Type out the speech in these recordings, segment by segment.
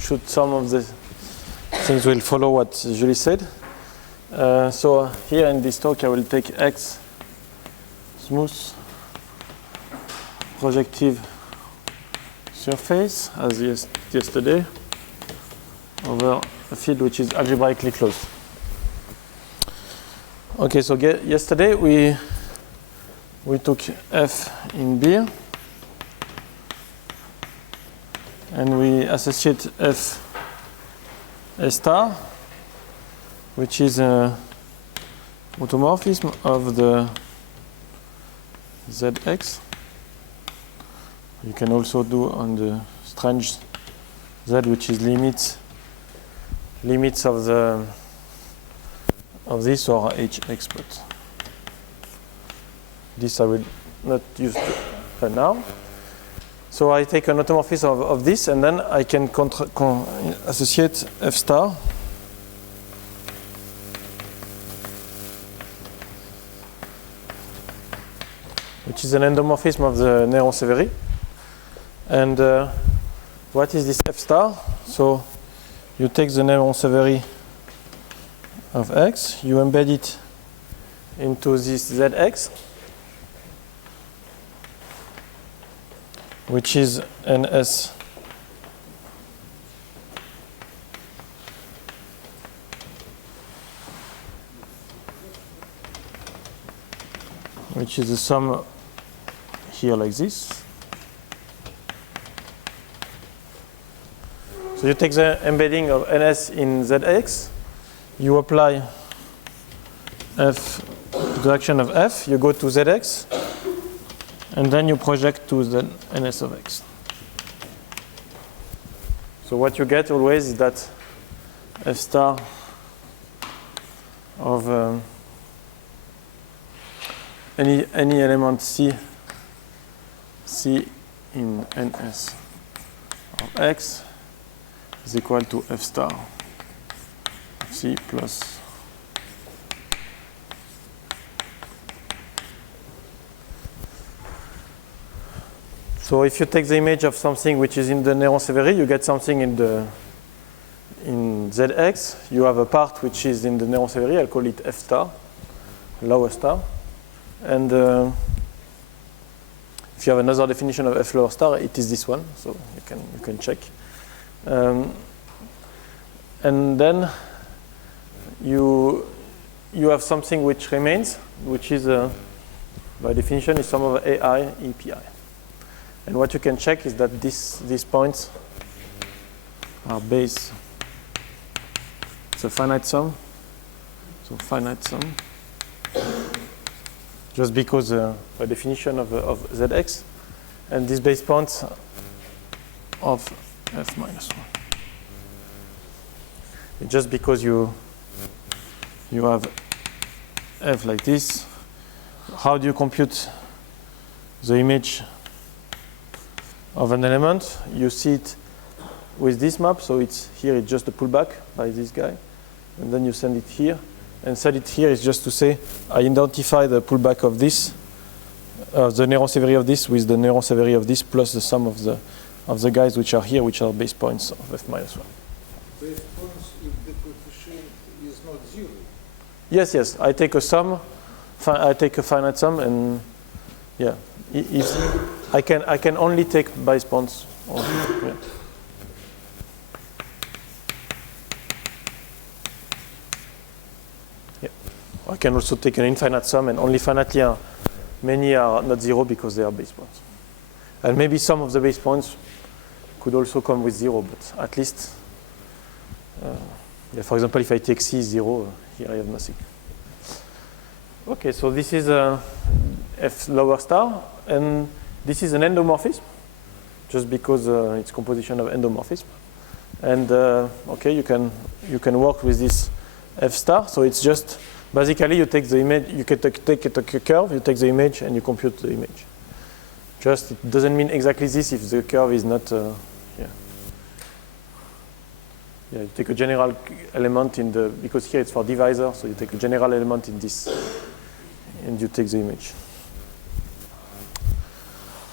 should some of the things will follow what Julie said. So here in this talk I will take X smooth projective surface as yesterday over a field which is algebraically closed. Okay, so yesterday we took F in beer and we associate F A star, which is an automorphism of the Zx. You can also do on the strange Z, which is limits of this or Hx, but this I will not use now. So I take an automorphism of this, and then I can associate F star which is an endomorphism of the Néron-Severi. And what is this F star? So you take the Néron-Severi of X, you embed it into this Zx, which is NS which is the sum here like this. So you take the embedding of NS in Zx, you apply F to the action of F, you go to Zx, and then you project to the NS of X. So what you get always is that F star of any element C in NS of X is equal to F star of C plus So if you take the image of something which is in the Néron-Severi, you get something in Zx. You have a part which is in the Néron-Severi. I'll call it F star, lower star. And if you have another definition of F lower star, it is this one. So you can check. And then you have something which remains, which is by definition is sum of AI EPI. And what you can check is that these points are base. It's a finite sum. So finite sum. Just because by definition of Zx. And these base points of F minus 1. It's just because you have F like this. How do you compute the image of an element? You see it with this map, so it's here it's just a pullback by this guy, and then you send it here, and send it here is just to say I identify the pullback of this, the Néron-Severi of this with the Néron-Severi of this plus the sum of the guys which are here, which are base points of F minus 1. Base points if the coefficient is not 0. Yes. I take a sum, I take a finite sum, and yeah. I can only take base points. Yeah. Yeah. I can also take an infinite sum, and only finitely many are not 0 because they are base points. And maybe some of the base points could also come with 0, but at least, for example, if I take C 0, here I have nothing. Okay, so this is F lower star, and this is an endomorphism, just because it's composition of endomorphism. And okay, you can work with this F star. So it's just basically you take the image, you can take a curve, you take the image, and you compute the image. Just it doesn't mean exactly this if the curve is not here. Yeah, you take a general element in the because here it's for divisor, so you take a general element in this, and you take the image.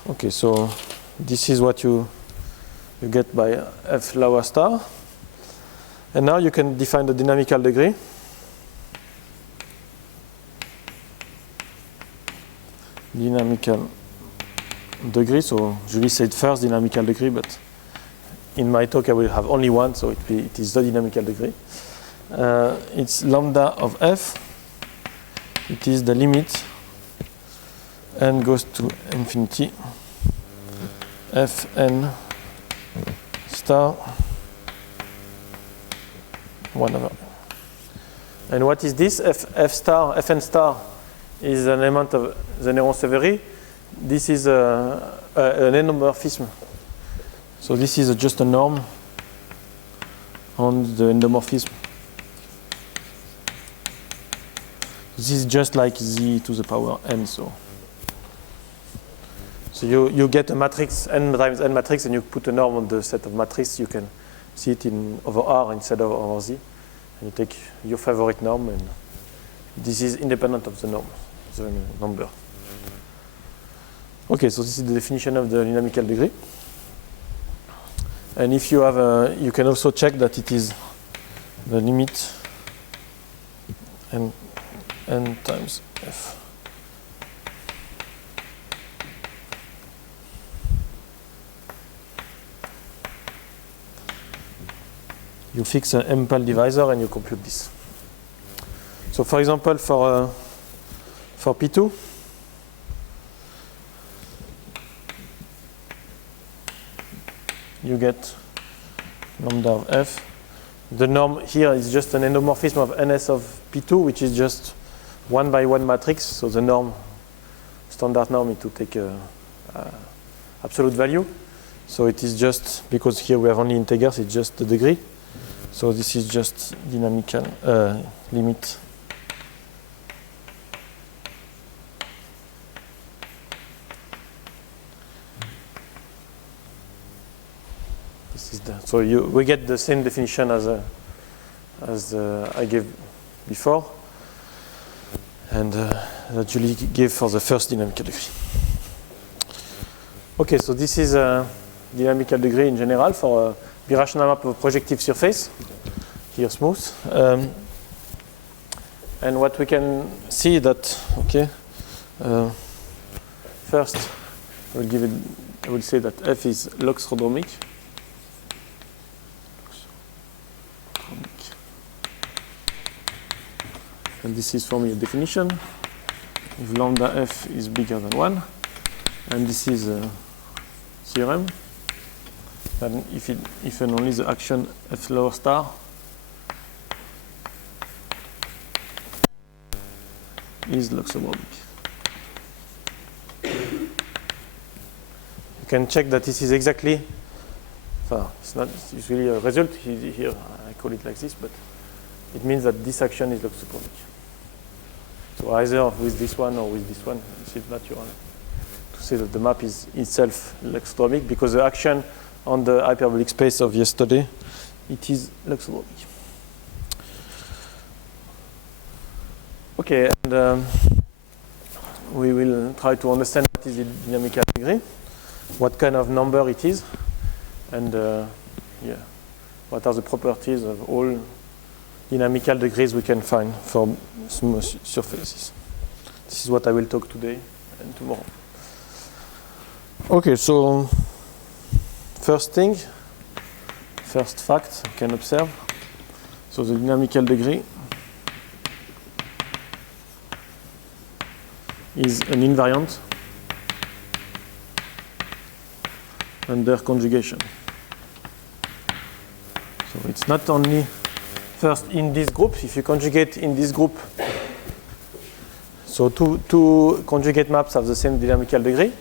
Okay, so this is what you you get by F lower star. And now you can define the dynamical degree. Dynamical degree, so Julie said first dynamical degree, but in my talk I will have only one, so it is the dynamical degree. It's lambda of F. It is the limit n goes to infinity Fn star 1 over. And what is this? Fn star is an element of the Néron-Severi. This is an endomorphism. So this is just a norm on the endomorphism. This is just like z to the power n. So you get a matrix, n times n matrix, and you put a norm on the set of matrices. You can see it in over R instead of over Z. And you take your favorite norm, and this is independent of the norm, the number. Okay, so this is the definition of the dynamical degree. And if you have you can also check that it is the limit n times F. You fix an MPAL divisor and you compute this. So for example, for P2, you get lambda of F. The norm here is just an endomorphism of NS of P2, which is just 1 by 1 matrix. So the norm, standard norm, is to take absolute value. So it is just, because here we have only integers, it's just the degree. So this is just dynamical limit. This is so we get the same definition as I gave before, and that Julie gave for the first dynamical degree. Okay, so this is a dynamical degree in general for a birational map of projective surface, here smooth. And what we can see that, okay, first I will say that F is loxodromic. And this is for me a definition. If lambda F is bigger than 1, and this is a theorem, then if and only the action F lower star is loxodromic. You can check that this is exactly, it's not usually a result here, I call it like this, but it means that this action is loxodromic. So either with this one or with this one, this is natural to say that the map is itself loxodromic, because the action on the hyperbolic space of yesterday, it is loxodromic. Okay, and we will try to understand what is the dynamical degree, what kind of number it is, and what are the properties of all dynamical degrees we can find for smooth surfaces. This is what I will talk today and tomorrow. Okay, so first fact you can observe. So the dynamical degree is an invariant under conjugation. So it's not only first in this group, if you conjugate in this group, so two conjugate maps have the same dynamical degree,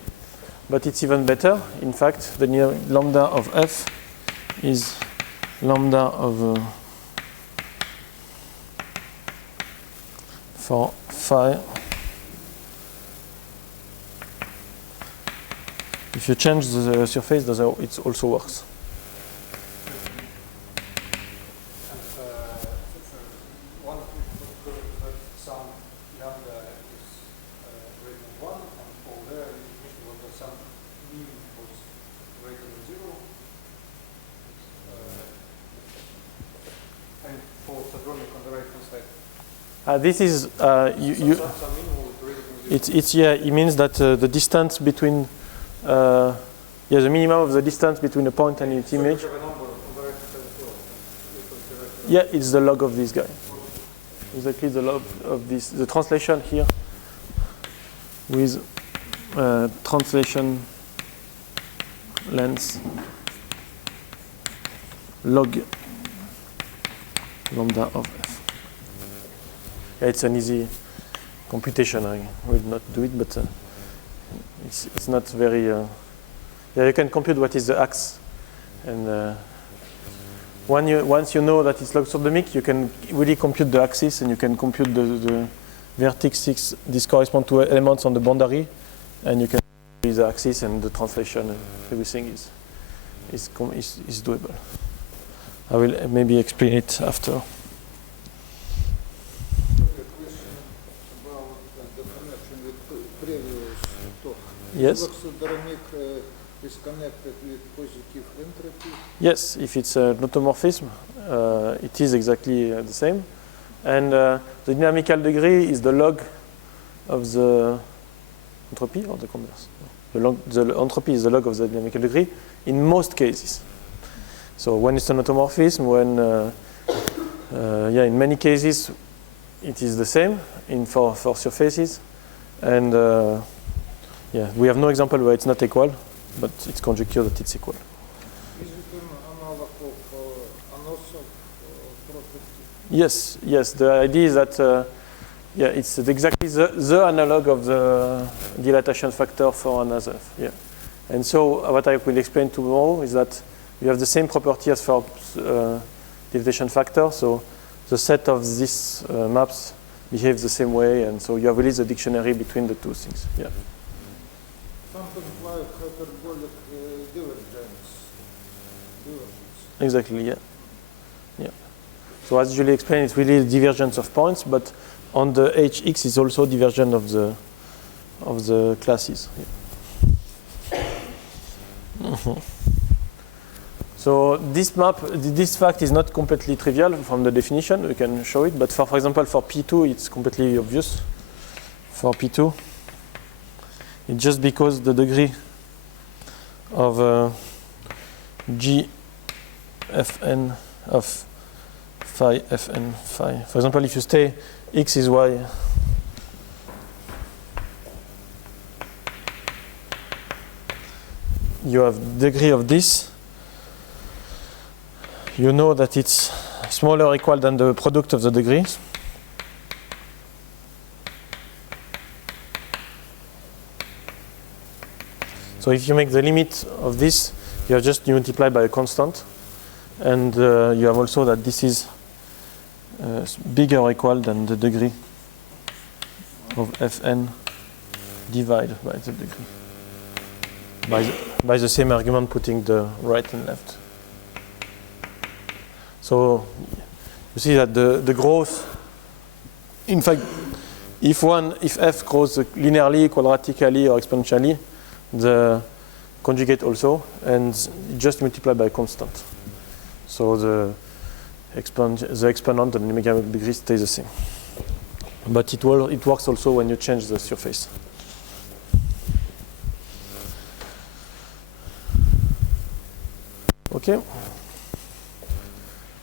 but it's even better. In fact, the lambda of F is lambda of for phi. If you change the surface, it also works. This is it means that the distance between the minimum of the distance between a point and its image. Yeah, it's the log of this guy. Exactly the log of this. The translation here with translation length log lambda of f. Yeah, it's an easy computation. I will not do it, but it's not very. Yeah, you can compute what is the axe, and once you know that it's logarithmic, you can really compute the axis, and you can compute the vertices. This correspond to elements on the boundary, and you can use the axis and the translation, and everything is doable. I will maybe explain it after. A question about the connection with previous talk. Yes. Logarithmic is connected with positive entropy. Yes, if it's an automorphism, it is exactly the same. And the dynamical degree is the log of the entropy or the converse. The entropy is the log of the dynamical degree in most cases. So when it's an automorphism, in many cases, it is the same for surfaces. And we have no example where it's not equal, but it's conjecture that it's equal. Is it an analog of Anosov property? Yes. The idea is that it's exactly the analog of the dilatation factor for another. Yeah. And so what I will explain tomorrow is that you have the same property as for dilatation factor. So the set of these maps behaves the same way, and so you have really the dictionary between the two things. Yeah. Something like hyperbolic divergence. Exactly. Yeah. So as Julie explained, it's really the divergence of points, but on the Hx is also divergence of the classes. Yeah. So this fact is not completely trivial from the definition. We can show it, but for example, for P2, it's completely obvious. For P2, it's just because the degree of G Fn of phi Fn phi. For example, if you say X is Y, you have degree of this. You know that it's smaller or equal than the product of the degrees. So if you make the limit of this, you have just multiplied by a constant. And you have also that this is bigger or equal than the degree of Fn divided by the degree. By the same argument, putting the right and left. So you see that the growth, in fact, if f grows linearly, quadratically, or exponentially, the conjugate also, and just multiply by a constant. So the exponent and the dynamical degree stay the same. But it works also when you change the surface. Okay.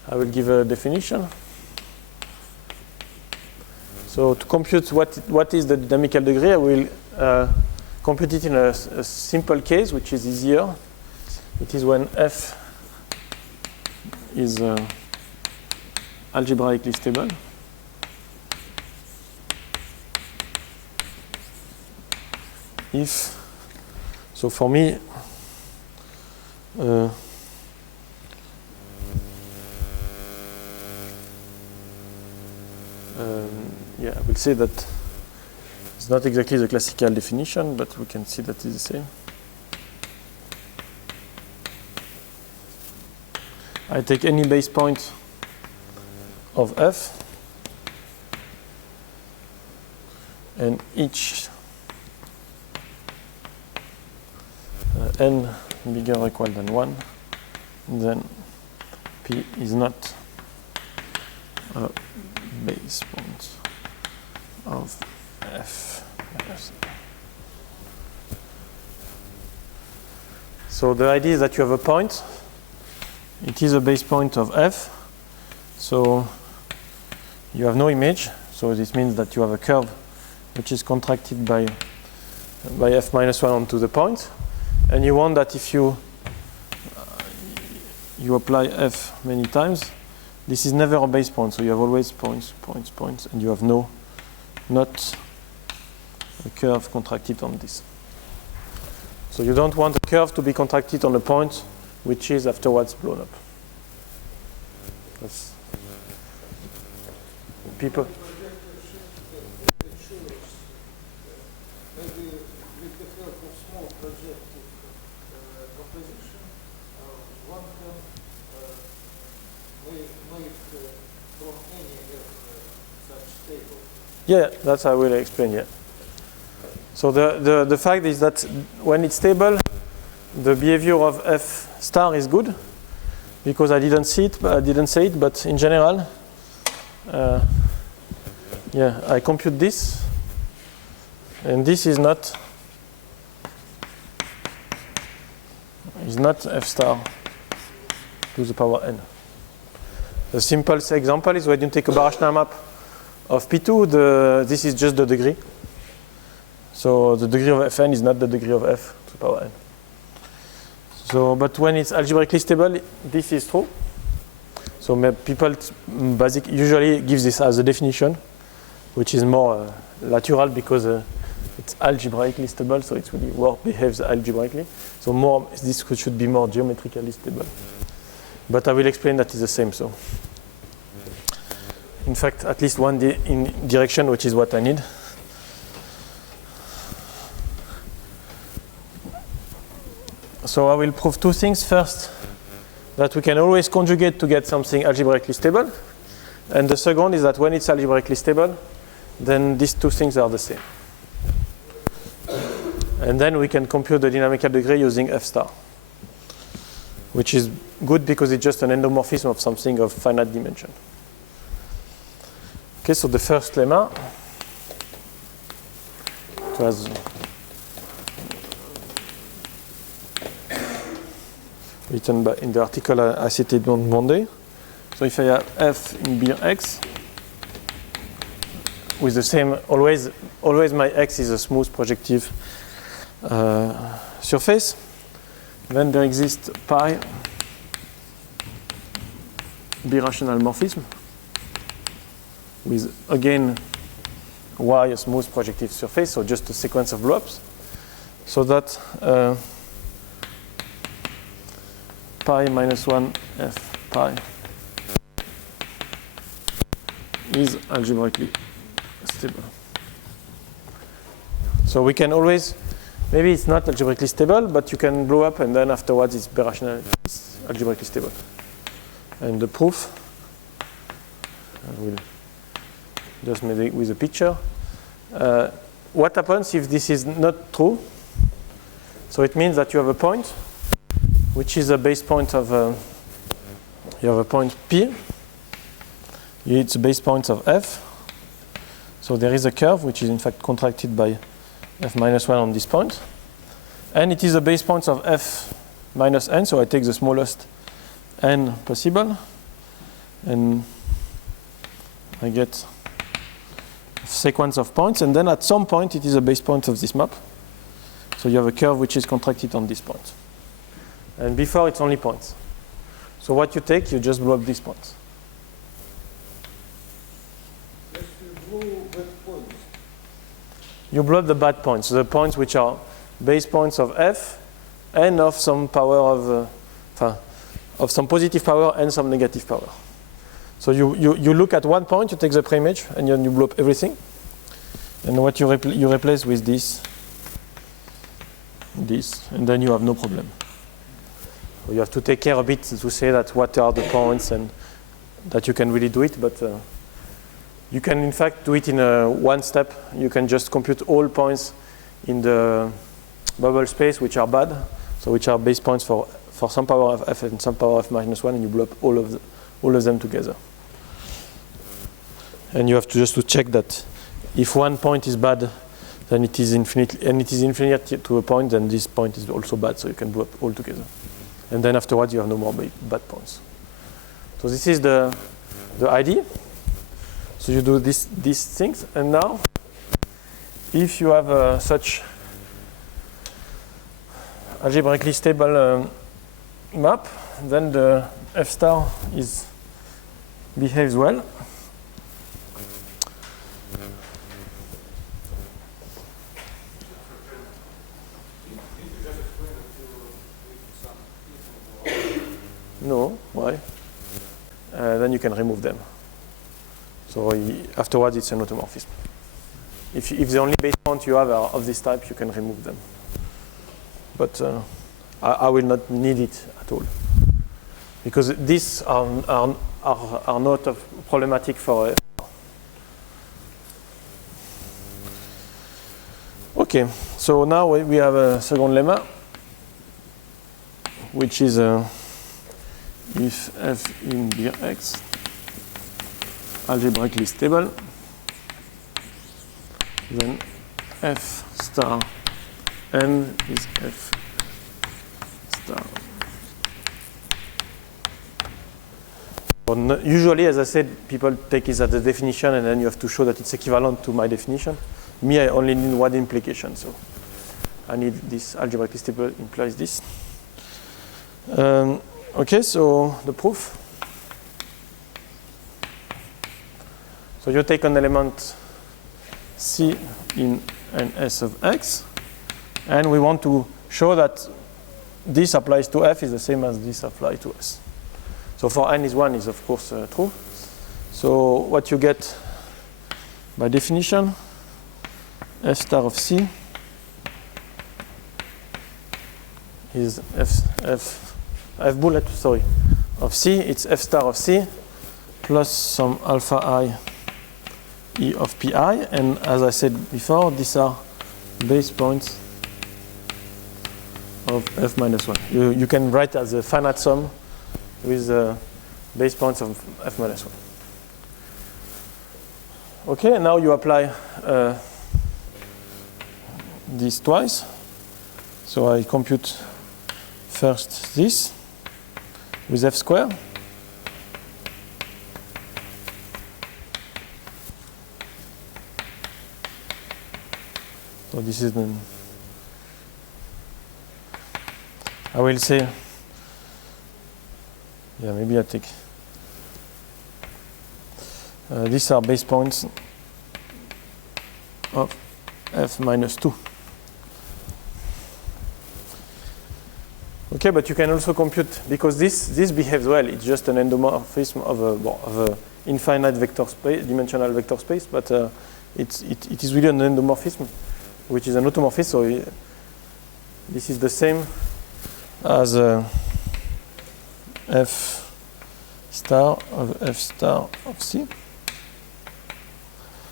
I will give a definition. So to compute what is the dynamical degree, I will compute it in a simple case, which is easier. It is when f is algebraically stable. So for me, I will say that it's not exactly the classical definition, but we can see that it's the same. I take any base point of f, and each n bigger or equal than 1, then P is not a base point. of f minus. So the idea is that you have a point. It is a base point of f. So you have no image. So this means that you have a curve which is contracted by f minus 1 onto the point. And you want that if you apply f many times, this is never a base point. So you have always points, points, points, and you have not a curve contracted on this. So you don't want a curve to be contracted on a point which is afterwards blown up. That's people. Maybe with the help of small projective composition, one can make from any such table. Yeah, that's how I will explain. Yeah. So the fact is that when it's stable, the behavior of f star is good, because I didn't say it, but in general, yeah, I compute this, and this is not f star to the power n. The simple example is when you take a Baraschner map of P2, this is just the degree. So the degree of fn is not the degree of f to the power n. So, but when it's algebraically stable, this is true. So people usually give this as a definition, which is more lateral because it's algebraically stable, so it really behaves algebraically. So this should be more geometrically stable. But I will explain that it's the same. So, in fact, at least one in direction, which is what I need. So I will prove two things. First, that we can always conjugate to get something algebraically stable. And the second is that when it's algebraically stable, then these two things are the same. And then we can compute the dynamical degree using f star, which is good because it's just an endomorphism of something of finite dimension. Okay, so the first lemma, it was written in the article I cited on Monday. So if I have f in beer x with the same, always my x is a smooth projective surface, then there exists pi birational morphism with again y a smooth projective surface, so just a sequence of blobs, so that pi minus 1 f pi is algebraically stable. So we can always, maybe it's not algebraically stable, but you can blow up and then afterwards it's birational, it's algebraically stable. And the proof, I will just make it with a picture. What happens if this is not true? So it means that you have a point which is a base point of, you have a point P, it's a base point of f. So there is a curve which is in fact contracted by f minus 1 on this point. And it is a base point of f minus n, so I take the smallest n possible. And I get a sequence of points. And then at some point it is a base point of this map. So you have a curve which is contracted on this point. And before it's only points. So what you take, you just blow up these points. If you blow bad points, You blow up the bad points, the points which are base points of f and of some power of some positive power and some negative power. So you look at one point, you take the preimage, and then you blow up everything. And what you replace with this, and then you have no problem. You have to take care a bit to say that what are the points and that you can really do it, but you can in fact do it in one step. You can just compute all points in the bubble space which are bad, so which are base points for some power of f and some power of minus 1, and you blow up all of them together. And you have to just to check that if one point is bad, then it is infinite, and it is infinite to a point, then this point is also bad, so you can do up all together. And then afterwards, you have no more bad points. So this is the idea. So you do these things, and now, if you have such algebraically stable map, then the f star behaves well. No, why? Then you can remove them. So afterwards, it's an automorphism. If the only base point you have are of this type, you can remove them. But I will not need it at all, because these are not problematic for. Okay, so now we have a second lemma, which is if f in Dx algebraically stable, then f star n is f star. Usually, as I said, people take it as a definition, and then you have to show that it's equivalent to my definition. Me, I only need one implication, so I need this algebraically stable implies this. Okay, so the proof. So you take an element C in an S of X, and we want to show that this applies to F is the same as this applies to S. So for n is 1 is of course true. So what you get by definition, F star of C is F bullet, sorry, of C, it's F star of C plus some alpha I E of Pi, and as I said before, these are base points of F minus 1. You can write as a finite sum with base points of F minus 1. Okay, now you apply this twice. So I compute first this with F squared. So this is the, I will say, yeah, maybe I take, these are base points of F minus 2. Okay, but you can also compute, because this behaves well, it's just an endomorphism of a infinite vector space, dimensional vector space, but it is really an endomorphism, which is an automorphism, so this is the same as F star of C.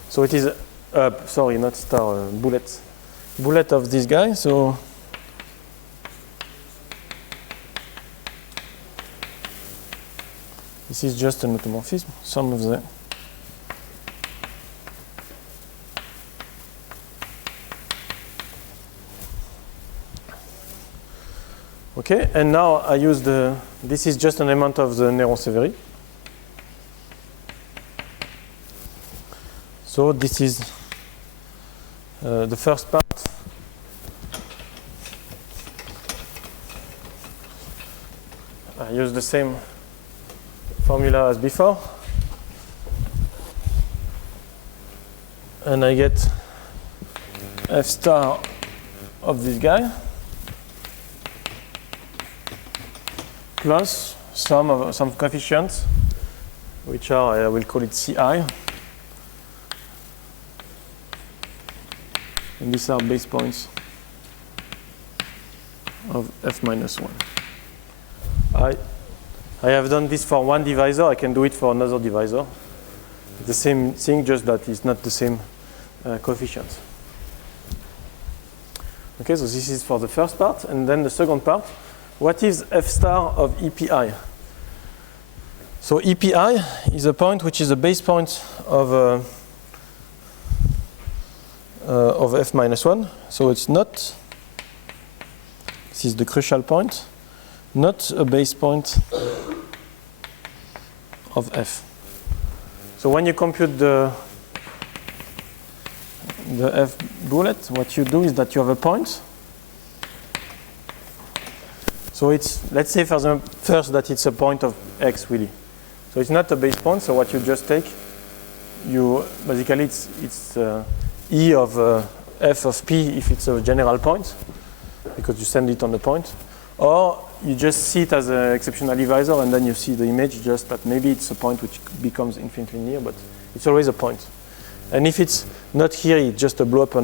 So it is, sorry, not star, bullet of this guy, so this is just an automorphism, some of them. Okay, and now I use this is just an element of the Néron-Severi. So this is the first part. I use the same formula as before. And I get F star of this guy plus some coefficients, which are, I will call it Ci. And these are base points of F minus 1. I have done this for one divisor, I can do it for another divisor. The same thing, just that it's not the same coefficients. Okay, so this is for the first part, and then the second part. What is F star of EPI? So EPI is a point which is a base point of of f minus 1. So it's not, this is the crucial point, not a base point of f. So when you compute the f bullet, what you do is that you have a point. So it's, let's say first that it's a point of x really. So it's not a base point, so what you just take, you basically it's E of f of p if it's a general point, because you send it on the point, or you just see it as an exceptional divisor and then you see the image just that maybe it's a point which becomes infinitely near, but it's always a point. And if it's not here, it just a blow up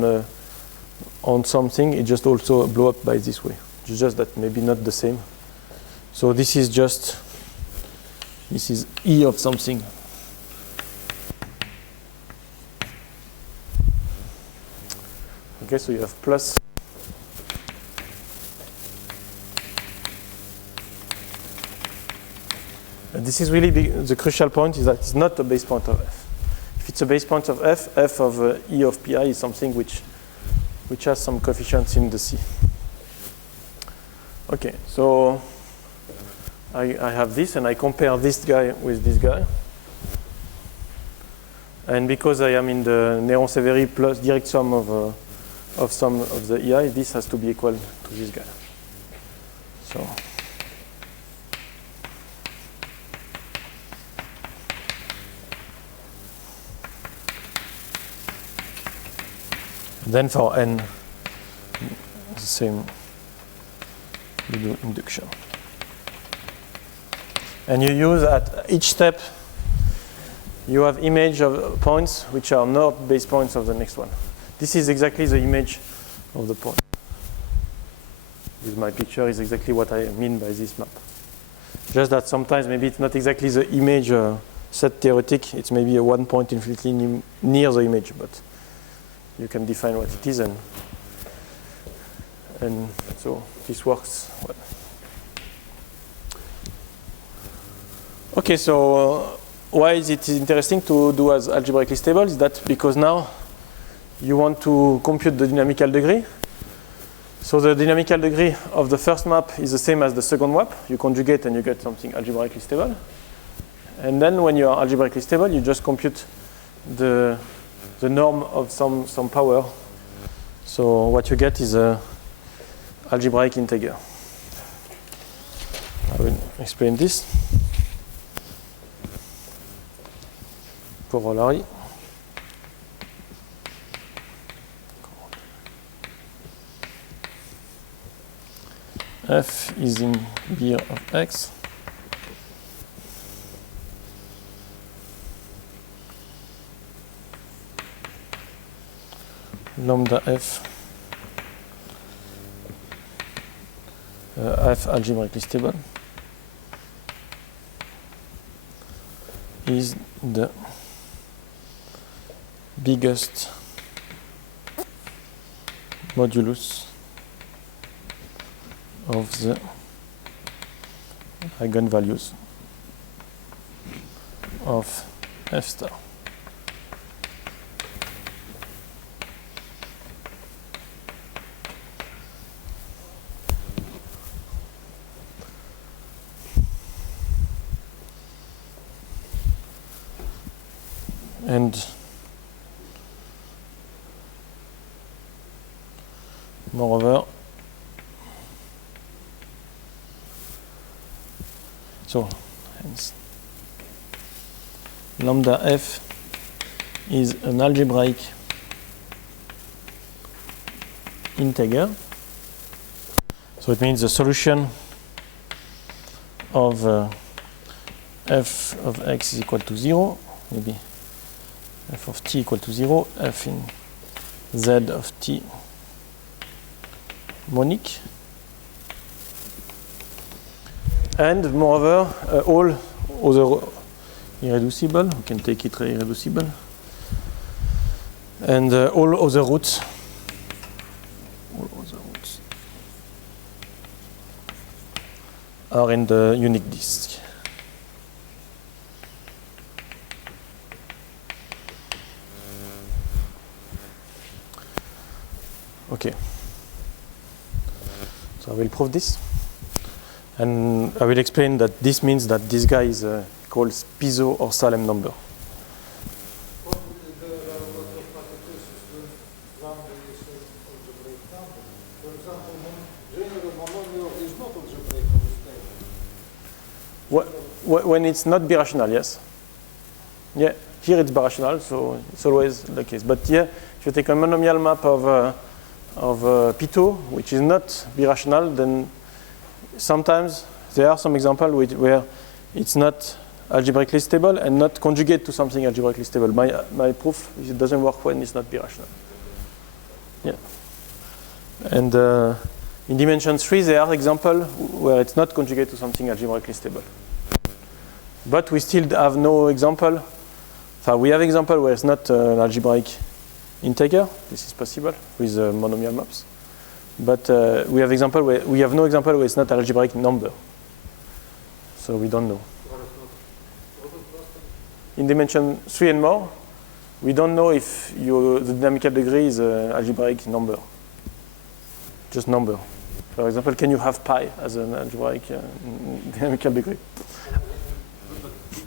on something, it just also blow up by this way. It's just that maybe not the same. So this is just, this is E of something. Okay, so you have plus. And this is really the crucial point is that it's not a base point of f. If it's a base point of f, f of E of pi is something which has some coefficients in the C. Okay, so I have this and I compare this guy with this guy. And because I am in the Néron-Severi plus direct sum of some of the EI, this has to be equal to this guy. So then for n, the same, you do induction. And you use at each step, you have image of points which are not base points of the next one. This is exactly the image of the point. With my picture is exactly what I mean by this map. Just that sometimes maybe it's not exactly the image set theoretic, it's maybe a one point infinitely near the image, but you can define what it is, and so this works well. Okay, so why is it interesting to do as algebraically stable? Is that because now you want to compute the dynamical degree. So the dynamical degree of the first map is the same as the second map. You conjugate and you get something algebraically stable. And then when you are algebraically stable, you just compute the norm of some power. So what you get is a algebraic integer. I will explain this. Corollary. F is in gear of x. Lambda f, f algebraically stable, is the biggest modulus of the eigenvalues of f star. And moreover, so hence lambda f is an algebraic integer. So it means the solution of f of x is equal to 0, maybe f of t equal to 0, f in z of t monic. And moreover, all other irreducible, we can take it irreducible, and all other roots are in the unique disk. Okay. So I will prove this. And I will explain that this means that this guy is called Piso or Salem number. Probably there are a lot of applications with lambda is an algebraic number. For example, general monomial is not algebraically stable. When it's not birational, yes. Yeah, here it's birational, so it's always the case. But here, if you take a monomial map of Pitot, which is not birational, then sometimes there are some examples where it's not algebraically stable and not conjugate to something algebraically stable. My proof is it doesn't work when it's not birational. Yeah. And in dimension 3, there are examples where it's not conjugate to something algebraically stable. But we still have no example. So we have example where it's not an algebraic integer. This is possible with monomial maps. But we have no example where it's not an algebraic number. So we don't know. In dimension 3 and more, we don't know if the dynamical degree is an algebraic number. Just number. For example, can you have pi as an algebraic dynamical degree?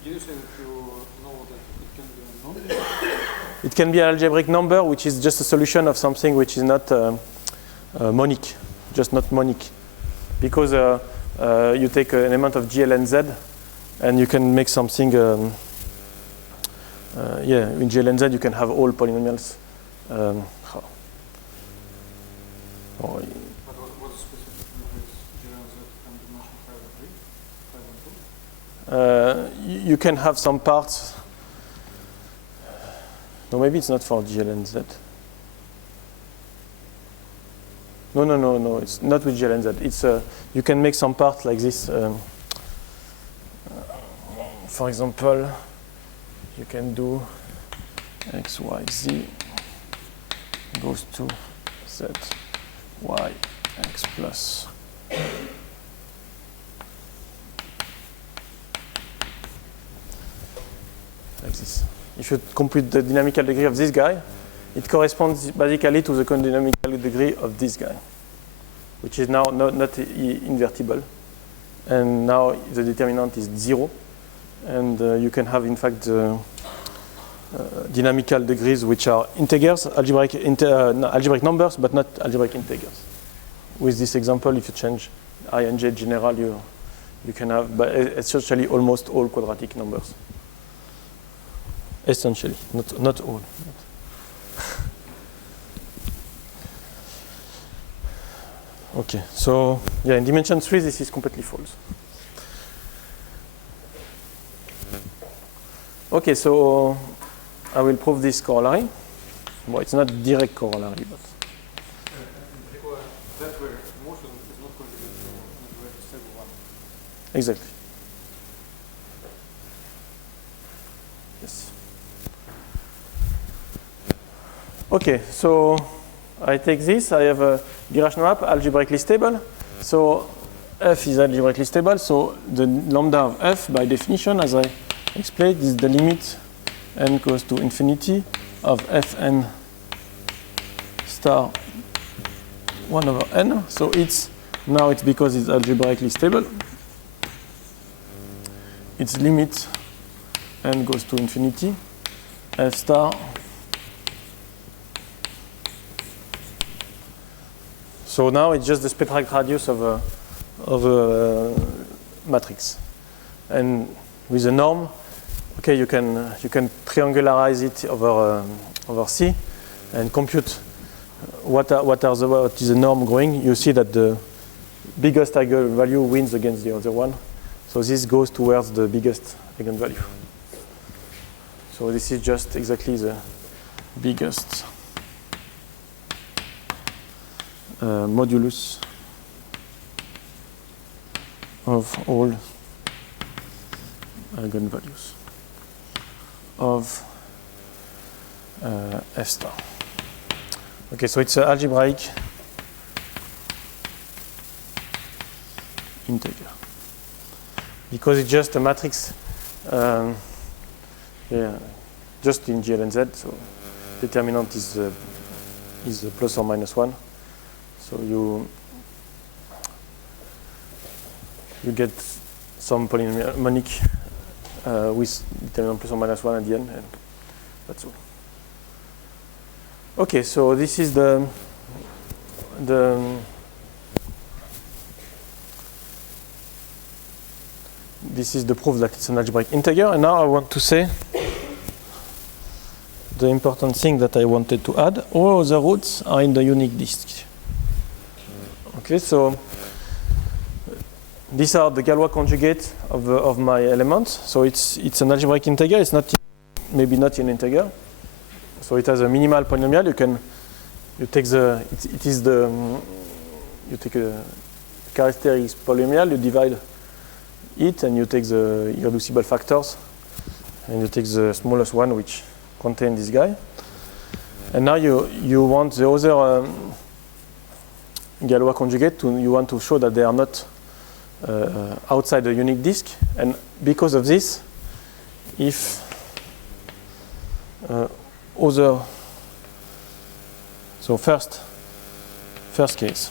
Did you say that you know that it can be a number? It can be an algebraic number, which is just a solution of something which is not monic, just not monic. Because you take an element of GLNZ, and you can make something, in GLNZ you can have all polynomials. But what specifically is GLNZ and dimension 5 and 3? 5 and 2? You can have some parts. No, maybe it's not for GLNZ. No, it's not with GLNZ. It's you can make some parts like this. For example, you can do x, y, z goes to z, y, x plus. Like this. If you compute the dynamical degree of this guy, it corresponds basically to the dynamical degree of this guy, which is now not invertible. And now the determinant is 0. And you can have, in fact, dynamical degrees which are integers, algebraic numbers, but not algebraic integers. With this example, if you change I and j general, you can have, but essentially almost all quadratic numbers. Essentially, not all. Okay, so yeah, in dimension 3, this is completely false. Okay, so I will prove this corollary. Well, it's not direct corollary, but. That way, motion is not conjugate to an algebraic stable one. Exactly. Yes. Okay, so I take this. I have a birational map, algebraically stable. So f is algebraically stable. So the lambda of f, by definition, as I explained, is the limit n goes to infinity of fn star 1 over n. So it's because it's algebraically stable. Its limit n goes to infinity f star . So now it's just the spectral radius of a matrix, and with a norm, okay, you can triangularize it over C, and compute what is the norm going. You see that the biggest eigenvalue wins against the other one, so this goes towards the biggest eigenvalue. So this is just exactly the biggest modulus of all eigenvalues of f star. Okay, so it's an algebraic integer because it's just a matrix, just in GLNZ. So determinant is plus or minus 1. So you get some polynomial with determinant plus or minus 1 at the end, and that's all. Okay, so this is this is the proof that it's an algebraic integer, and now I want to say the important thing that I wanted to add. All the roots are in the unique disk. Okay, so these are the Galois conjugate of my elements. So it's an algebraic integer. It's not maybe not an integer. So it has a minimal polynomial. You take a characteristics polynomial. You divide it, and you take the irreducible factors, and you take the smallest one, which contains this guy. And now you want the other Galois conjugate. You want to show that they are not outside the unique disk, and because of this, if other, so first case,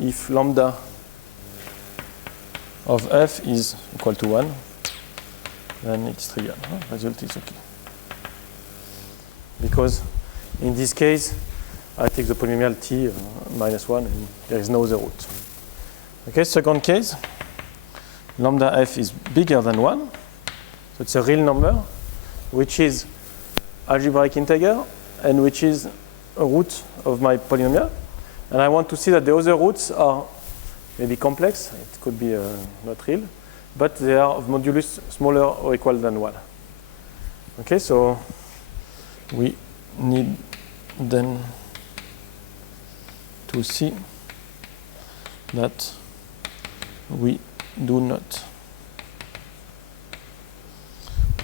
if lambda of f is equal to 1, then it's trivial. Result is okay. Because in this case, I take the polynomial t minus 1, and there is no other root. Okay, second case, lambda f is bigger than 1. So it's a real number, which is algebraic integer, and which is a root of my polynomial. And I want to see that the other roots are maybe complex. It could be not real, but they are of modulus smaller or equal than 1. Okay, so we need then to see that we do not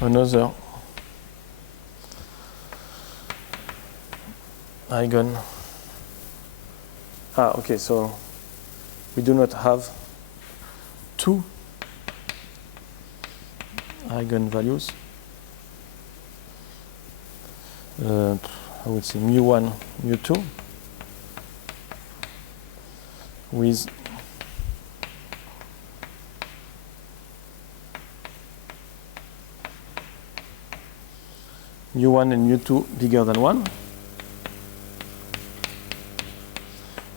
another eigen. Okay, so we do not have two eigenvalues. I would say mu1, mu2 with mu1 and mu2 bigger than 1,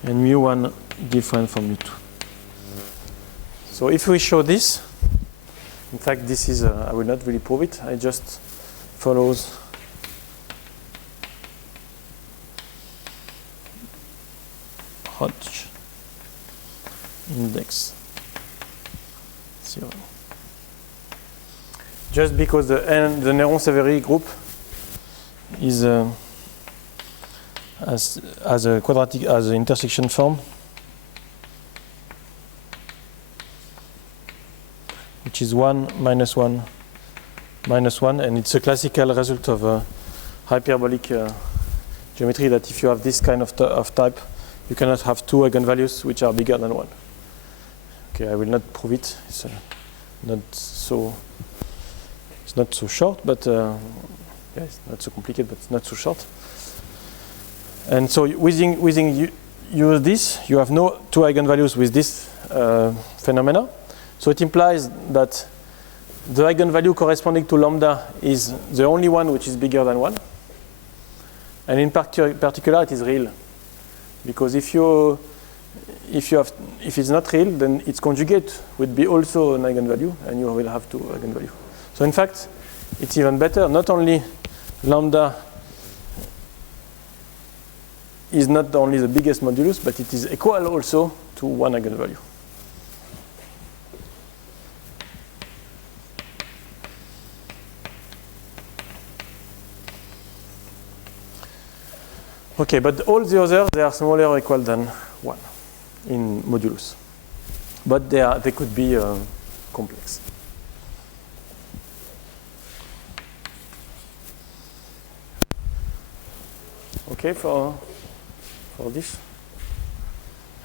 and mu1 different from mu2. So if we show this, in fact this is, I will not really prove it, I just follows Hodge index 0. Just because the Néron-Severi group is as a quadratic, as an intersection form, which is 1, minus 1, minus 1, and it's a classical result of hyperbolic geometry, that if you have this kind of type, you cannot have two eigenvalues which are bigger than 1. Okay, I will not prove it. It's not so short, but yeah, it's not so complicated, but it's not so short. And so using use this, you have no two eigenvalues with this phenomena. So it implies that the eigenvalue corresponding to lambda is the only one which is bigger than 1. And in particular, it is real, because if it's not real, then its conjugate would be also an eigenvalue, and you will have two eigenvalues. So in fact, it's even better. Not only lambda is not only the biggest modulus, but it is equal also to one eigenvalue. Okay, but all the others, they are smaller or equal than 1 in modulus. But they could be complex. Okay, for this,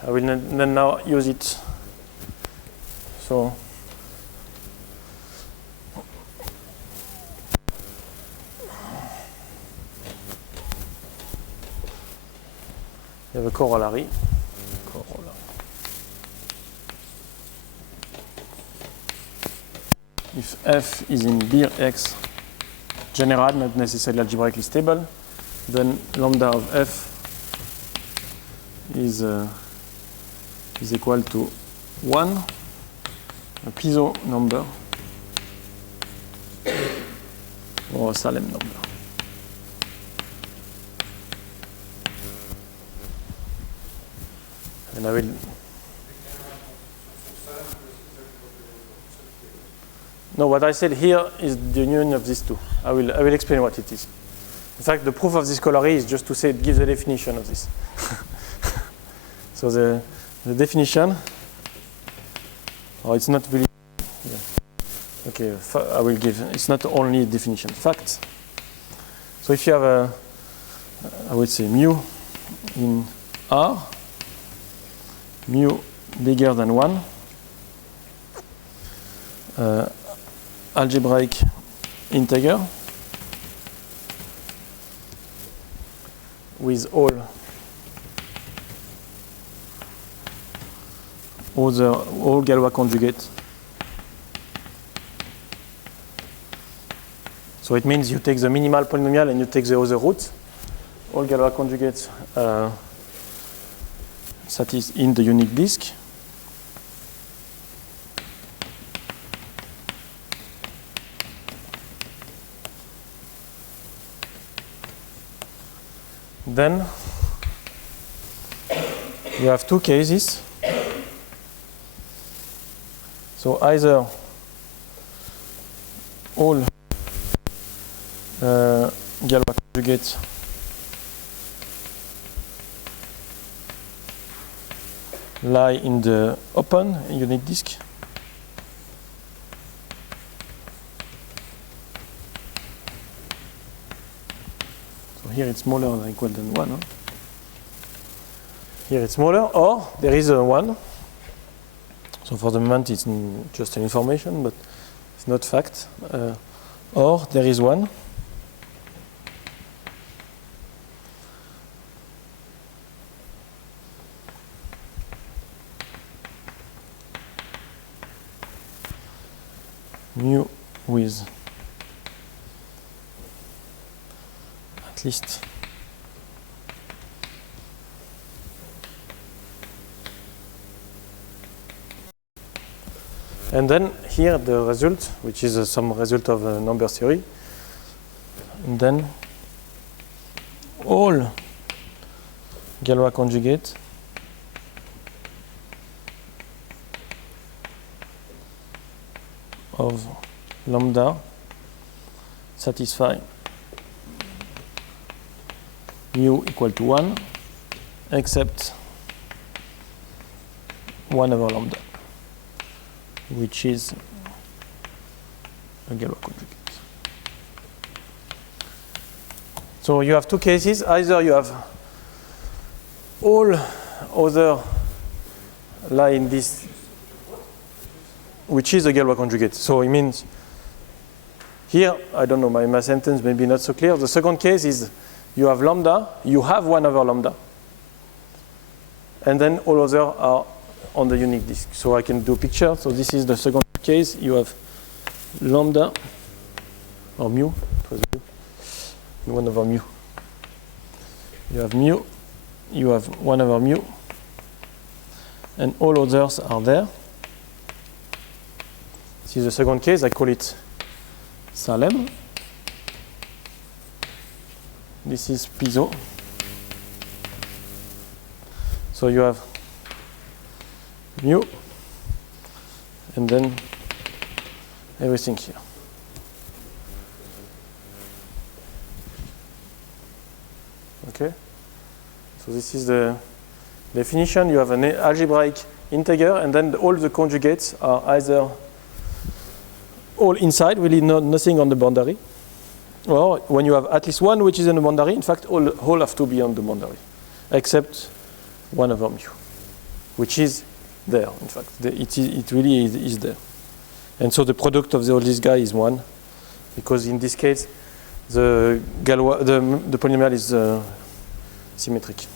I will then now use it. So have a corollary. If f is in Beer X general, not necessarily algebraically stable, then lambda of f is equal to 1, a Piso number, or a Salem number. And I will. No, what I said here is the union of these two. I will explain what it is. In fact, the proof of this corollary is just to say it gives a definition of this. So the definition, it's not really. Yeah. Okay, I will give. It's not only definition. Fact. So if you have I would say mu in R, mu bigger than 1. Algebraic integer with all Galois conjugate. So it means you take the minimal polynomial and you take the other root. All Galois conjugates that is in the unique disk. Then you have two cases. So either all Galois conjugates lie in the open unique disk, here it's smaller or equal than 1. Huh? Here it's smaller, or there is a 1. So for the moment it's just an information, but it's not fact. Or there is 1. Mu with at least and then here the result, which is some result of a number theory, and then all Galois conjugate of lambda satisfy mu equal to 1 except 1 over lambda, which is a Galois conjugate. So you have two cases. Either you have all other lie in this, which is a Galois conjugate. So it means here, I don't know, my sentence may be not so clear. The second case is you have lambda, you have 1 over lambda, and then all other are on the unique disk. So I can do a picture. So this is the second case. You have lambda, or mu, it was mu, 1 over mu. You have mu, you have 1 over mu, and all others are there. This is the second case. I call it Salem. This is Piso. So you have mu, and then everything here. Okay? So this is the definition. You have an algebraic integer, and then all the conjugates are either all inside, really nothing on the boundary, or when you have at least one which is in the boundary, in fact, all have to be on the boundary, except 1 over mu, which is there, in fact. It really is there. And so the product of all this guy is 1, because in this case, the polynomial is symmetric.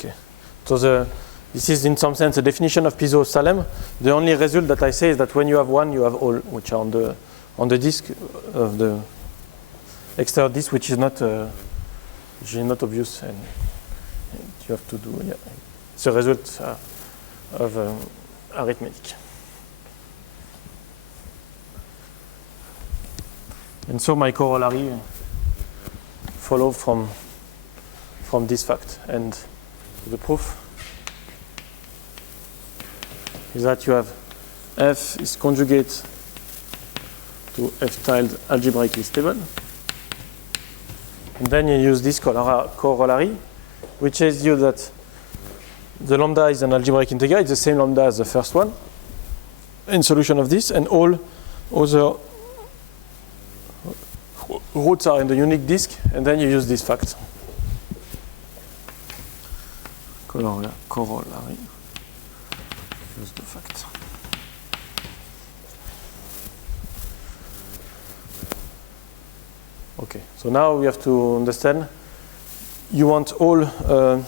Okay. So this is in some sense a definition of piezo Salem. The only result that I say is that when you have one, you have all, which are on the disk of the exterior disk, which is not obvious, and you have to do. Yeah, it's a result of arithmetic. And so my corollary follow from this fact. And the proof is that you have F is conjugate to F tilde algebraically stable. And then you use this corollary, which tells you that the lambda is an algebraic integer. It's the same lambda as the first one in solution of this, and all other roots are in the unique disk, and then you use this fact. Corollary. Use the fact. Okay, so now we have to understand. You want all. How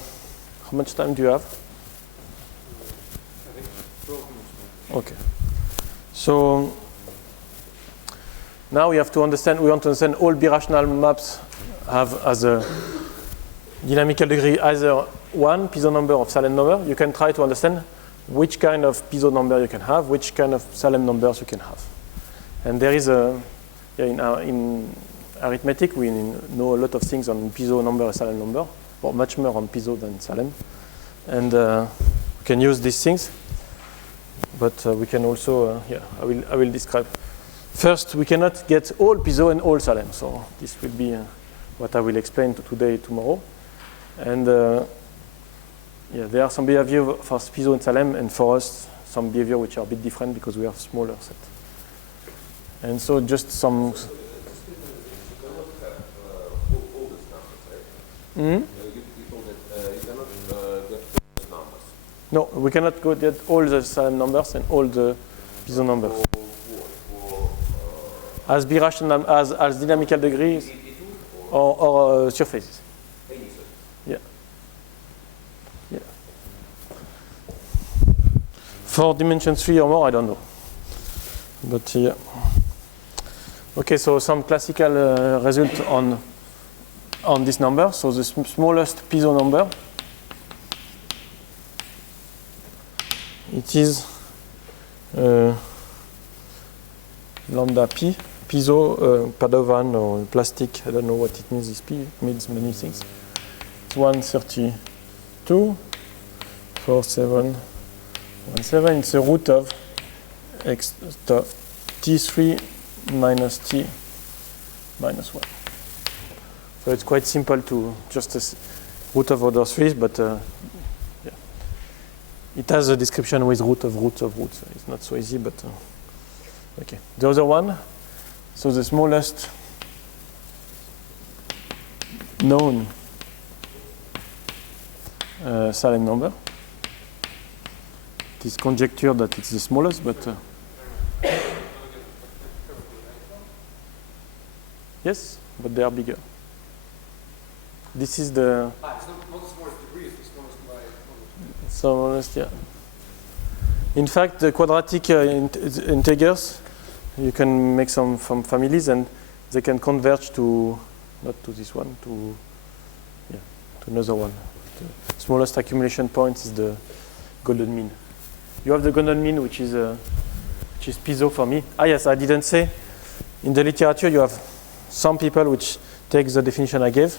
much time do you have? I think 12 minutes. Okay. So now we have to understand. We want to understand all birational maps have as a dynamical degree either one piezo number of Salem number. You can try to understand which kind of piezo number you can have, which kind of Salem numbers you can have. And there is in arithmetic, we know a lot of things on piezo number and Salem number, or much more on piezo than Salem. And we can use these things, but we can also, I will describe. First, we cannot get all piezo and all Salem, so this will be what I will explain tomorrow. And there are some behavior for piezo and Salem, and for us, some behavior which are a bit different because we have smaller set. And so just some. You cannot get numbers. No, we cannot get all the Salem numbers and all the piezo numbers. As birational, as dynamical degrees or surfaces. Yeah. Yeah. For dimension 3 or more, I don't know. But yeah. Okay, so some classical result on this number. So the smallest piezo number, it is lambda p. Piezo, Padovan or plastic, I don't know what it means, this p, it means many things. It's 132, 4717, it's a root of x t3 minus t minus 1. So it's quite simple to just a root of order 3, but it has a description with root of roots of roots. It's not so easy, but okay. The other one, so the smallest known Salem number. It is conjectured that it's the smallest, but yes, but they are bigger. This is the It's not the smallest degree, it's the smallest by smallest, yeah. In fact, the quadratic integers, you can make some from families, and they can converge to, not to this one, to another one. The smallest accumulation point is the golden mean. You have the golden mean, which is piezo for me. Ah yes, I didn't say. In the literature, you have some people which take the definition I gave,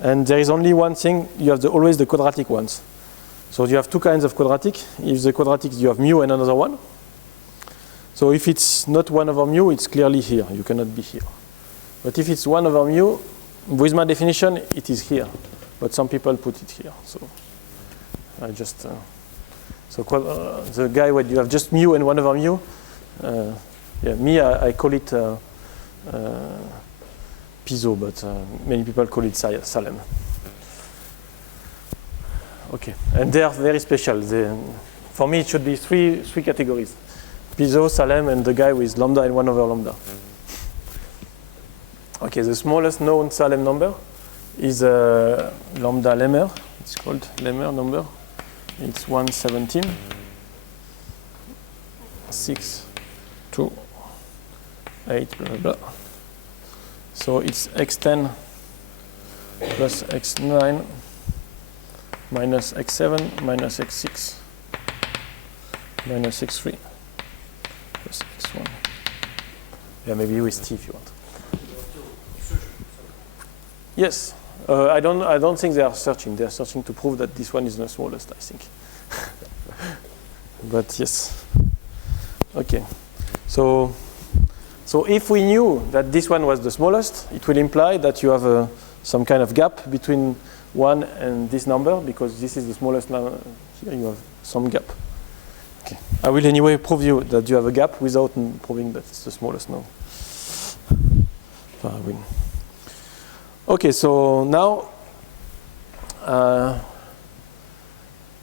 and there is only one thing. You have always the quadratic ones. So you have two kinds of quadratic. If the quadratic, you have mu and another one. So if it's not 1 over mu, it's clearly here. You cannot be here. But if it's 1 over mu, with my definition, it is here. But some people put it here. So I just the guy where you have just mu and 1 over mu. I call it piezo, but many people call it Salem. Okay, and they are very special. For me, it should be three categories. Piezo, Salem, and the guy with lambda and 1 over lambda. Okay, the smallest known Salem number is a lambda lemma. It's called lemma number. It's 117, 6, 2, 8, blah, blah, blah. So it's x10 plus x9 minus x7 minus x6 minus x3 plus x1. Yeah, maybe with t if you want. Yes. I don't think they are searching. They are searching to prove that this one is the smallest, I think. But yes. Okay. So if we knew that this one was the smallest, it will imply that you have some kind of gap between 1 and this number, because this is the smallest number. Here you have some gap. Okay. I will anyway prove you that you have a gap without proving that it's the smallest number. Okay, so now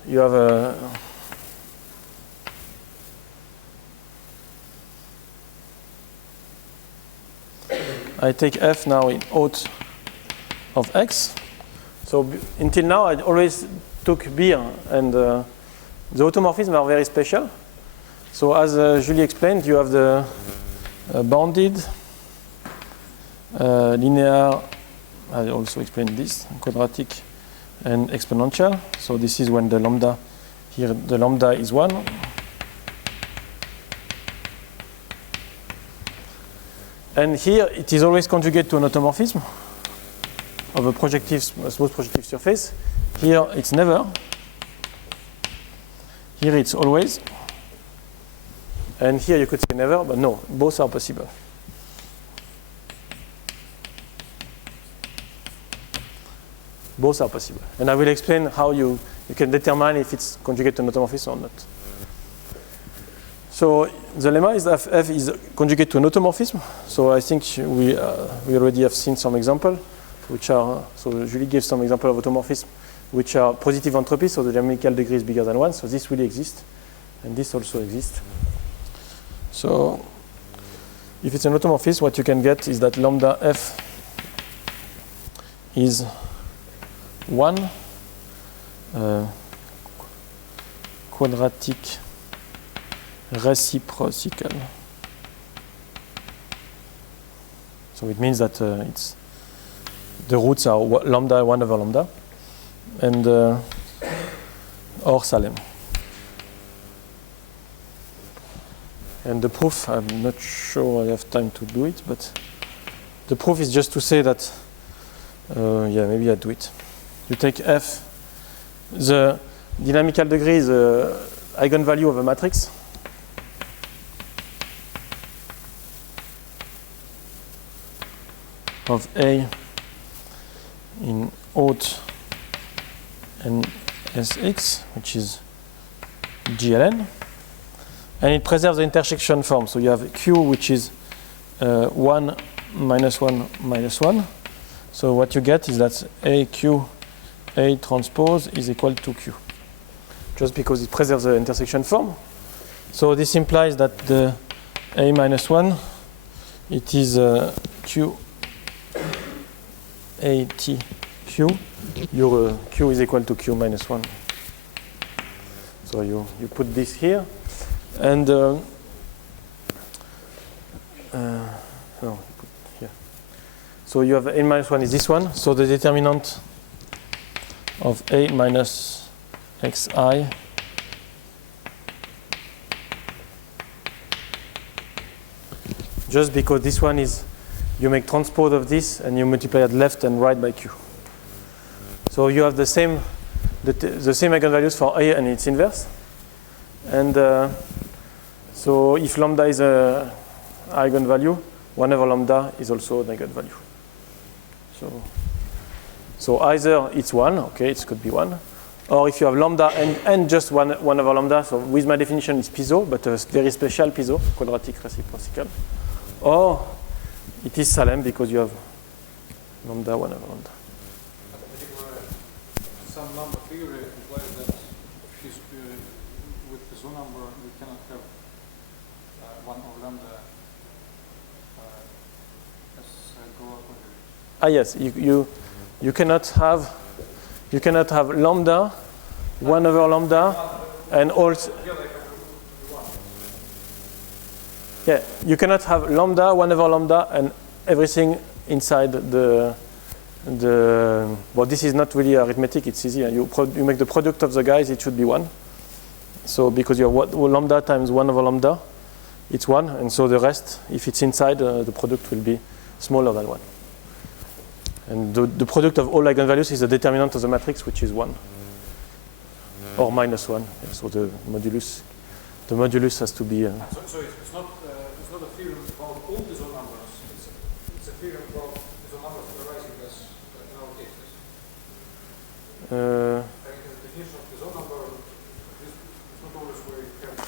you have a I take f now in out of x. So until now I always took beer, and the automorphisms are very special. So as Julie explained, you have the bounded, linear, I also explained this, quadratic and exponential. So this is when the lambda, here the lambda is 1. And here it is always conjugate to an automorphism of a projective, a smooth projective surface. Here it's never. Here it's always. And here you could say never, but no, both are possible. Both are possible. And I will explain how you can determine if it's conjugate to an automorphism or not. So the lemma is that f is conjugate to an automorphism. So I think we already have seen some example, which are, so Julie gave some example of automorphism, which are positive entropy, so the dynamical degree is bigger than 1. So this really exists, and this also exists. So if it's an automorphism, what you can get is that lambda f is 1 quadratic reciprocal. So it means that it's the roots are lambda 1 over lambda, and or Salem. And the proof, I'm not sure I have time to do it, but the proof is just to say that, yeah, maybe I do it. You take f, the dynamical degree is the eigenvalue of a matrix. Of A in out and Sx, which is GLN. And it preserves the intersection form. So you have Q, which is 1 minus 1 minus 1. So what you get is that AQ A transpose is equal to Q, just because it preserves the intersection form. So this implies that the A minus 1, it is Q A T Q. Your Q is equal to Q minus 1. So you put this here. And no, put here. So you have A minus 1 is this one. So the determinant of A minus xi just because this one is, you make transpose of this and you multiply at left and right by Q. So you have the same eigenvalues for A and its inverse. And so if lambda is a eigenvalue, 1 over lambda is also an eigenvalue. So either it's 1, okay, it could be 1, or if you have lambda and just 1 over lambda, so with my definition it's piso, but a very special piso, quadratic reciprocal, or it is Salem because you have lambda 1 over lambda. Some number theory implies that with the zoo number we cannot have 1 over lambda as a Goa quadratic. Ah yes, you cannot have lambda, 1 over lambda, and also. Yeah, you cannot have lambda, 1 over lambda, and everything inside the. Well, this is not really arithmetic. It's easy. You make the product of the guys. It should be 1. So because you have lambda times 1 over lambda, it's 1, and so the rest, if it's inside, the product will be smaller than 1. And the product of all eigenvalues is the determinant of the matrix, which is 1 or minus 1. Yeah, so the modulus has to be. So it's not a theorem about all the Zoe numbers. It's a theorem about the Zoe numbers that are arising as in our cases. The definition of the Zoe number is not always where you have the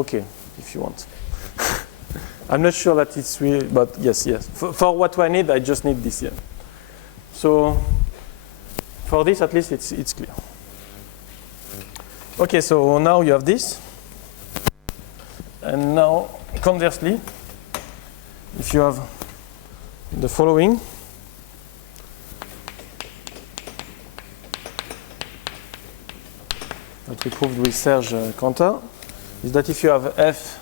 Okay, if you want. I'm not sure that it's real, but yes. For what I need, I just need this here. So for this, at least it's clear. Okay, so now you have this. And now, conversely, if you have the following, that we proved with Serge Quentin, is that if you have f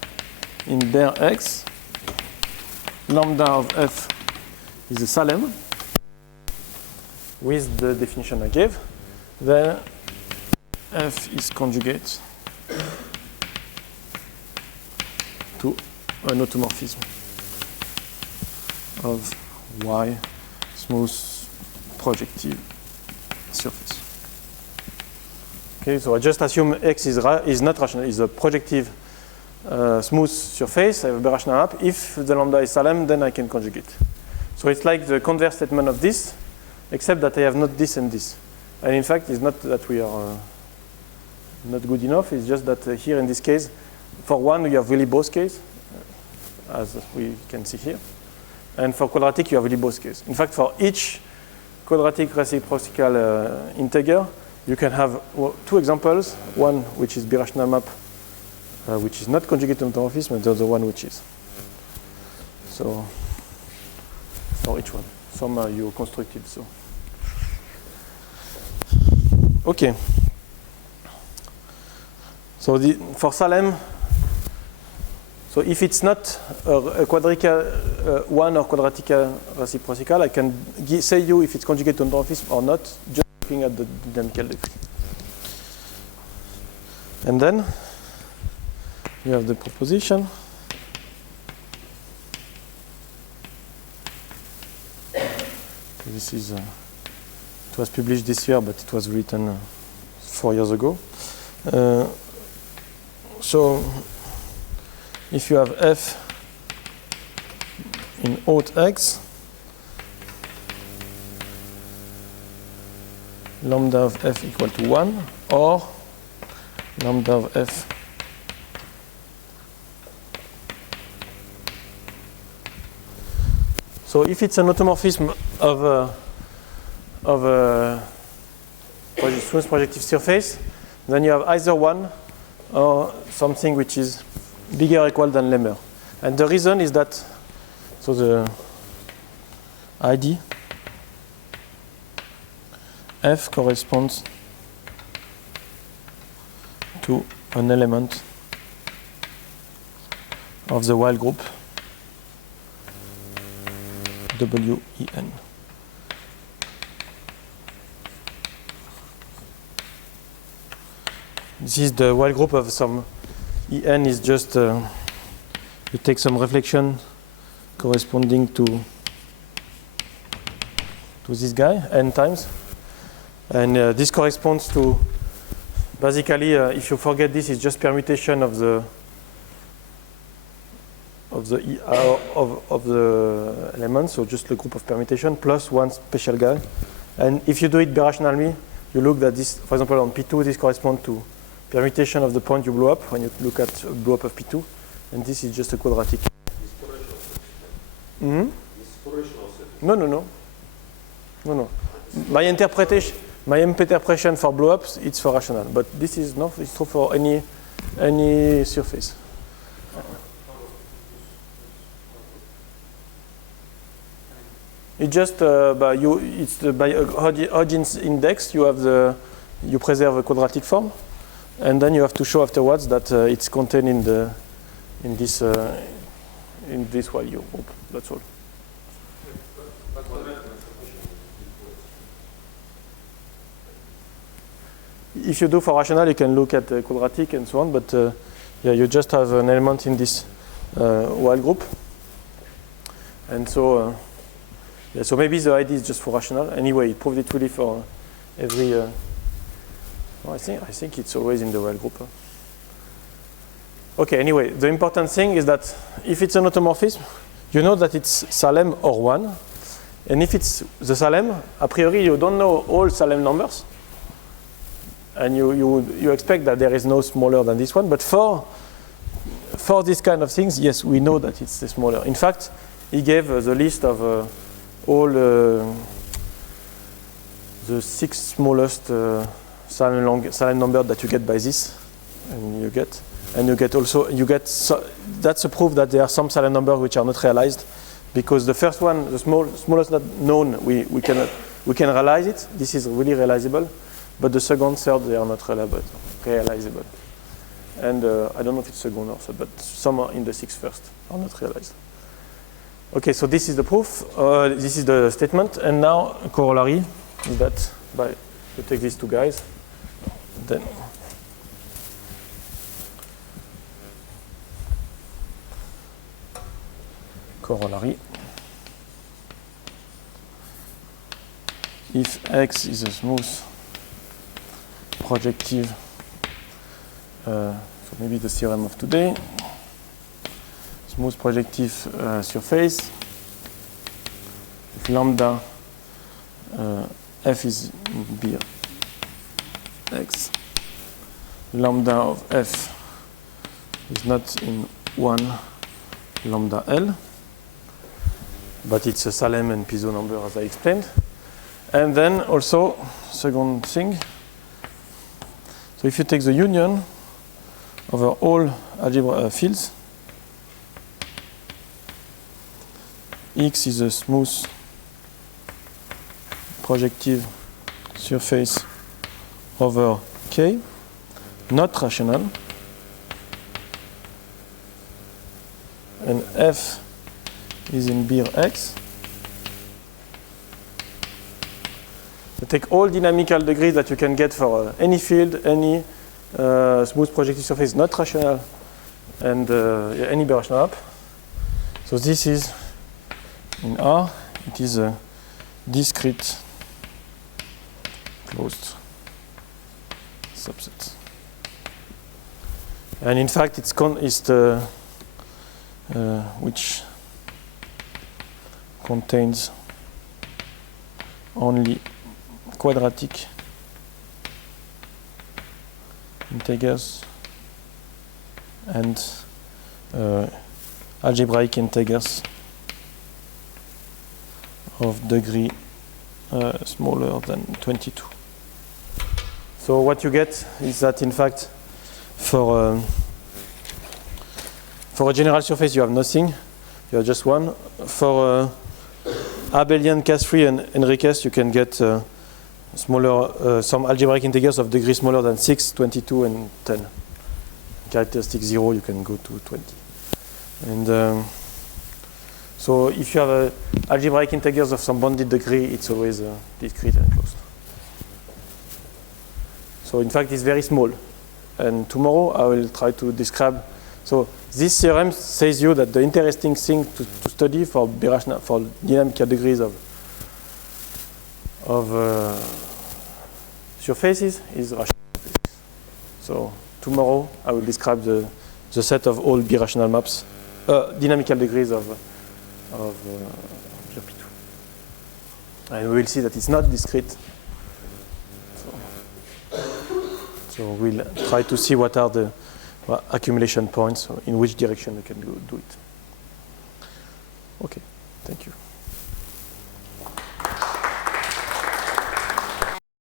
in bar x, lambda of f is a Salem with the definition I gave, then f is conjugate to an automorphism of y smooth projective surface. Okay, so I just assume x is not rational, is a projective smooth surface. I have a rational map. If the lambda is Salem, then I can conjugate. So it's like the converse statement of this, except that I have not this and this. And in fact, it's not that we are not good enough. It's just that here in this case, for one, you have really both cases, as we can see here. And for quadratic, you have really both cases. In fact, for each quadratic reciprocal integer, you can have two examples. One which is birational map, which is not conjugate to automorphism, and the other one which is. So for each one, some are you constructed. So okay. So for Salem, so if it's not a quadrical one or quadratic reciprocal, I can say you if it's conjugate to automorphism or not, just looking at the dynamical degree. And then you have the proposition. This is, it was published this year, but it was written 4 years ago. So if you have f in haute x, lambda of f equal to 1, or lambda of f so if it's an automorphism of a smooth projective surface, then you have either one or something which is bigger or equal than lemma. And the reason is that, so the ID f corresponds to an element of the Weyl group WEN. This is the Weyl group of some En is just you take some reflection corresponding to this guy n times, and this corresponds to basically if you forget this, it's just permutation of the elements, so just the group of permutation plus one special guy. And if you do it birationally, you look at this, for example, on P2, this corresponds to permutation of the point you blow up when you look at a blow up of P2, and this is just a quadratic. Mm-hmm. No. My interpretation for blow ups, it's for rational, but this is not. It's true for any surface. It just by Hodgins index you preserve a quadratic form, and then you have to show afterwards that it's contained in this value. That's all. If you do for rational, you can look at the quadratic and so on, but yeah, you just have an element in this while group, and so yeah, so maybe the idea is just for rational. Anyway, it proved it really for every. Well, I think it's always in the while group. Okay. Anyway, the important thing is that if it's an automorphism, you know that it's Salem or 1, and if it's the Salem, a priori you don't know all Salem numbers. And you expect that there is no smaller than this one, but for these kind of things, yes, we know that it's the smaller. In fact, he gave the list of all the 6 smallest Salem number that you get by this, and you get that's a proof that there are some Salem numbers which are not realized, because the first one, the smallest not known, we can realize it. This is really realizable. But the second, third, they are not realizable. And I don't know if it's second or third, but some are in the 6 first are not realized. Okay, so this is the proof. This is the statement. And now a corollary is that you take these two guys, then corollary. If X is a smooth projective, so maybe the theorem of today, smooth projective surface, if lambda f is B X, lambda of f is not in 1 lambda L, but it's a Salem and Piso number as I explained. And then also, second thing, so if you take the union over all algebra fields, X is a smooth projective surface over K, not rational, and F is in Beer X. You take all dynamical degrees that you can get for any field, any smooth projective surface not rational, and any birational map. So this is, in R, it is a discrete closed subset. And in fact, it's the which contains only quadratic integers and algebraic integers of degree smaller than 22. So what you get is that in fact for a general surface you have nothing, you have just one. For Abelian, Cas3 and Enriquez you can get smaller, some algebraic integers of degree smaller than 6, 22, and 10. Characteristic 0, you can go to 20. And so if you have algebraic integers of some bounded degree, it's always discrete and closed. So in fact, it's very small. And tomorrow I will try to describe. So this theorem says you that the interesting thing to study for dynamical degrees of surfaces is rational surfaces. So tomorrow I will describe the set of all birational maps, dynamical degrees of GP2. And we will see that it's not discrete. So we'll try to see what are the accumulation points, in which direction we can do it. Okay, thank you.